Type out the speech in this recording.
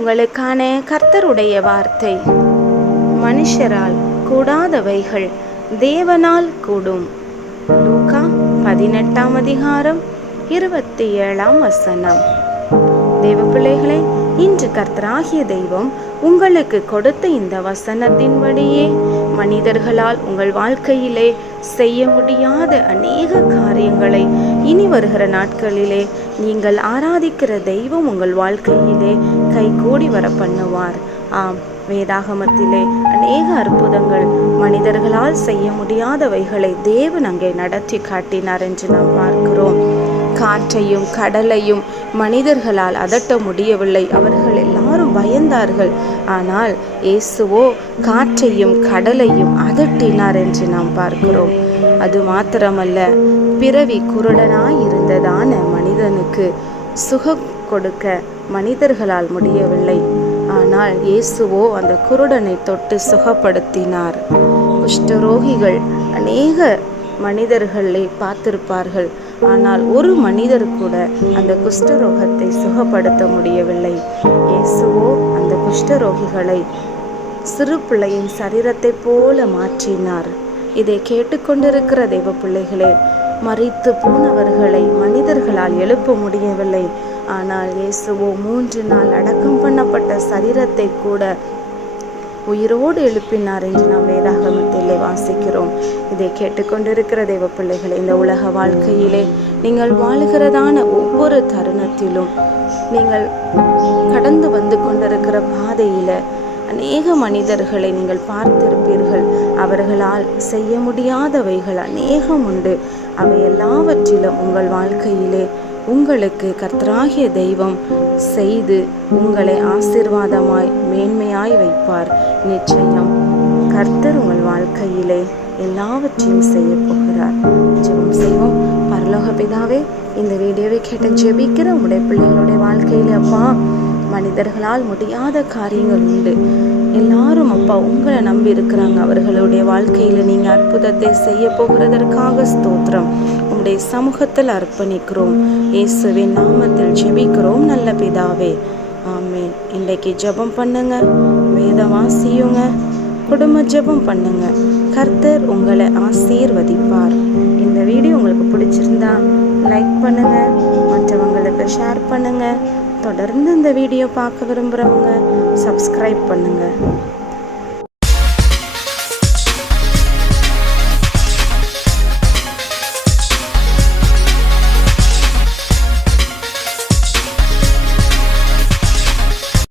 உங்களுக்கான கர்த்தருடைய வார்த்தை. மனுஷரால் கூடாதவைகள் தேவனால் கூடும். லூக்கா 18ஆம் அதிகாரம் 27ஆம் வசனம். தேவ பிள்ளைகளை, இன்று கர்த்தராகிய தெய்வம் உங்களுக்கு கொடுத்த இந்த வசனத்தின்படியே மனிதர்களால் உங்கள் வாழ்க்கையிலே செய்ய முடியாத அநேக காரியங்களை இனி வருகிற நாட்களிலே நீங்கள் ஆராதிக்கிற தெய்வம் உங்கள் வாழ்க்கையிலே கைகூடி வர பண்ணுவார். ஆம், வேதாகமத்திலே அநேக அற்புதங்கள் மனிதர்களால் செய்ய முடியாதவைகளை தேவன் அங்கே நடத்தி காட்டினார் என்று நாம் பார்க்கிறோம். காற்றையும் கடலையும் மனிதர்களால் அதட்ட முடியவில்லை. அவர்கள் எல்லாரும் பயந்தார்கள். ஆனால் இயேசுவோ காற்றையும் கடலையும் அதட்டினார் என்று நாம் பார்க்கிறோம். அது மாத்திரமல்ல, பிறவி குருடனாய் இருந்ததான மனிதனுக்கு சுகம் கொடுக்க மனிதர்களால் முடியவில்லை. ஆனால் இயேசுவோ அந்த குருடனை தொட்டு சுகப்படுத்தினார். குஷ்டரோகிகள் அநேக மனிதர்களை பார்த்திருப்பார்கள். ஆனால் ஒரு மனிதர் கூட அந்த குஷ்டரோகத்தை சுகப்படுத்த முடியவில்லை. இயேசுவோ அந்த குஷ்டரோகிகளை சிறு பிள்ளையின் சரீரத்தை போல மாற்றினார். இதை கேட்டுக்கொண்டிருக்கிற தேவ பிள்ளைகளே, மரித்து போனவர்களை மனிதர்களால் எழுப்ப முடியவில்லை. ஆனால் இயேசுவோ 3 நாள் அடக்கம் பண்ணப்பட்ட சரீரத்தை கூட உயிரோடு எழுப்பினார் என்று நாம் வேதாகமத்திலே வாசிக்கிறோம். இதை கேட்டுக்கொண்டிருக்கிற தேவ பிள்ளைகளை, இந்த உலக வாழ்க்கையிலே நீங்கள் வாழுகிறதான ஒவ்வொரு தருணத்திலும் நீங்கள் கடந்து வந்து கொண்டிருக்கிற பாதையில அநேக மனிதர்களை நீங்கள் பார்த்திருப்பீர்கள். அவர்களால் செய்ய முடியாதவைகள் அநேகம் உண்டு. அவை எல்லாவற்றிலும் உங்கள் வாழ்க்கையிலே உங்களுக்கு கர்த்தராகிய தெய்வம் செய்து உங்களை ஆசீர்வாதமாய் மேன்மையாய் வைப்பார். நிச்சயம் கர்த்தர் உங்கள் வாழ்க்கையிலே எல்லாவற்றையும் செய்ய போகிறார். ஜெபம் செய்வோம். பரலோக பிதாவே, இந்த வீடியோவை கேட்ட ஜெபிக்கிற உங்களுடைய பிள்ளைகளுடைய வாழ்க்கையிலே அப்பா, மனிதர்களால் முடியாத காரியங்கள் உண்டு. எல்லாரும் அப்பா உங்களை நம்பி இருக்கிறாங்க. அவர்களுடைய வாழ்க்கையில் நீங்கள் அற்புதத்தை செய்ய போகிறதற்காக ஸ்தோத்திரம். உங்களுடைய சமூகத்தில் அர்ப்பணிக்கிறோம். இயேசுவின் நாமத்தில் ஜெபிக்கிறோம் நல்ல பிதாவே, ஆமேன். இன்றைக்கு ஜெபம் பண்ணுங்க, வேதம் வாசியுங்க, குடும்ப ஜெபம் பண்ணுங்க. கர்த்தர் உங்களை ஆசீர்வதிப்பார். இந்த வீடியோ உங்களுக்கு பிடிச்சிருந்தா லைக் பண்ணுங்க, மற்றவங்களுக்கு ஷேர் பண்ணுங்க. தொடர்ந்து இந்த வீடியோ பார்க்க விரும்புகிறவங்க சப்ஸ்கிரைப் பண்ணுங்கள்.